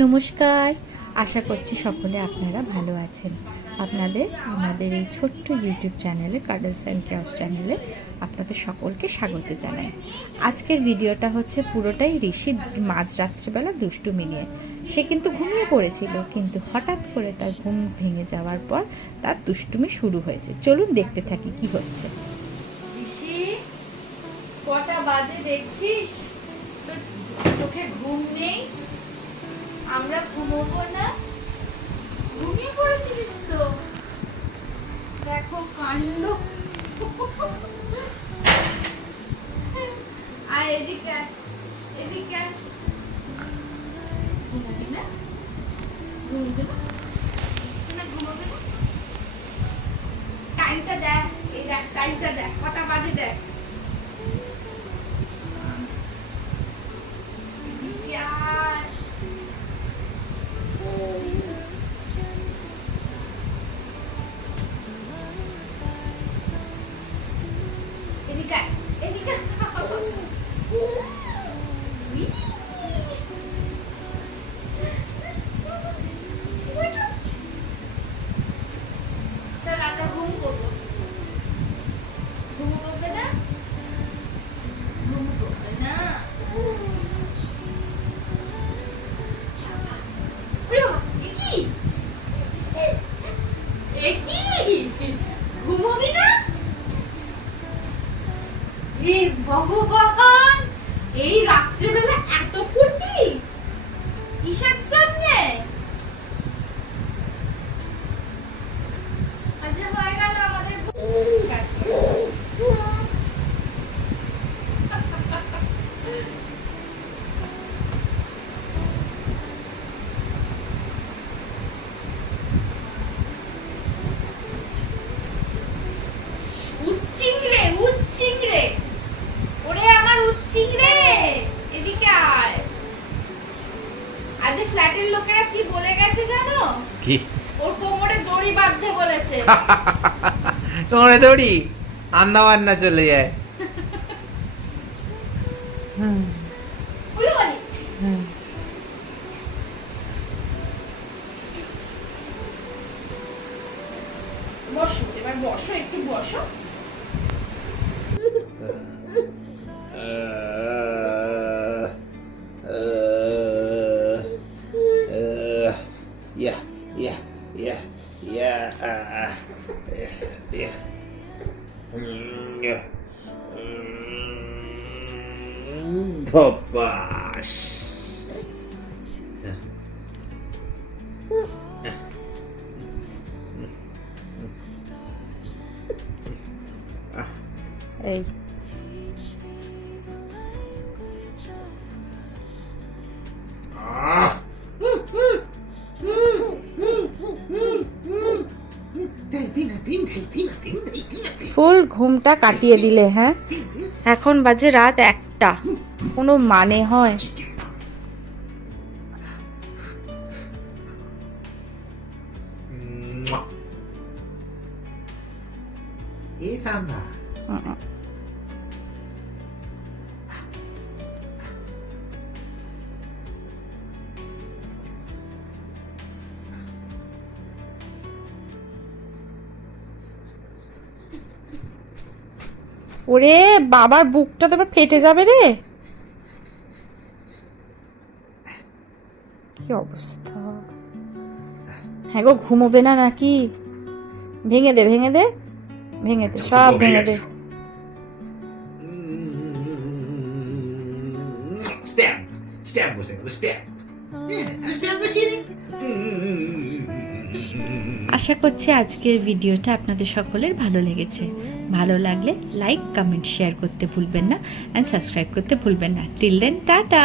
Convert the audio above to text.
নমস্কার, আশা করছি সকলে আপনারা ভালো আছেন। আপনাদের আমাদের এই ছোট্ট ইউটিউব চ্যানেলে কাডলস অ্যান্ড কেয়াস চ্যানেলে আপনাদের সকলকে স্বাগত জানাই। আজকের ভিডিওটা হচ্ছে পুরোটাই ঋষির মাঝ রাত্রিবেলা দুষ্টুমি নিয়ে। সে কিন্তু ঘুমিয়ে পড়েছিল, কিন্তু হঠাৎ করে তার ঘুম ভেঙে যাওয়ার পর তার দুষ্টুমি শুরু হয়েছে। চলুন দেখতে থাকি কি হচ্ছে। ঋষি, কটা বাজে দেখছিস? তো চোখে ঘুম নেই, আমরা ঘুমোবো না? ঘুমিয়ে পড়েছিস তো? দেখো কাণ্ড। আর এদিকে আয়, এদিকে আয়। ঘুমোবি না? ঘুমোবি না? না ঘুমোবি না? টাইমটা দেখ, এই দেখ টাইমটা দেখ, কটা বাজে দেখ। এদিকে আয়। এদিকে আয়, এদিকে আয়। চল আমরা ঘুম করবো। ঘুম করবে না? ঘুম করবে না? ঘুমোবি না? হে ভগবান, এই রাত্রেবেলা এত ফুর্তি কিসের জন্যে? আচ্ছা হয়ে গেল আমাদের উচ্চিংড়ে, উচ্চিংড়ে, ওরে আমার উচ্চিংড়ে, এদিকে আয়। আজ ফ্ল্যাটের লোকেরা কি বলে গেছে জানো? কি? ওর কোমরে দড়ি বাঁধতে বলেছে। কোমরে দড়ি? আন্দামান না চলে যায়। উড়ে বাড়ি। বসো, এবার বসো, একটু বসো। Yeah, yeah, yeah, yeah, yeah. Babash. এই ফুল ঘুমটা কাটিয়ে দিলে। হ্যাঁ, এখন বাজে রাত 1টা, কোনো মানে হয়? ওরে বাবার বুকটা তো এবার ফেটে যাবে রে। কি অবস্থা! হ্যাঁ গো, ঘুমোবে না নাকি? ভেঙে দে, ভেঙে দে, ভেঙে দে, সব ভেঙে দে। Stamp, stamp বসে গেল, stamp. Stamp বসিয়ে দিই. আশা করছি আজকের ভিডিওটা আপনাদের সকলের ভালো লেগেছে। ভালো লাগলে লাইক, কমেন্ট, শেয়ার করতে ভুলবেন না, অ্যান্ড সাবস্ক্রাইব করতে ভুলবেন না। Till then, tata.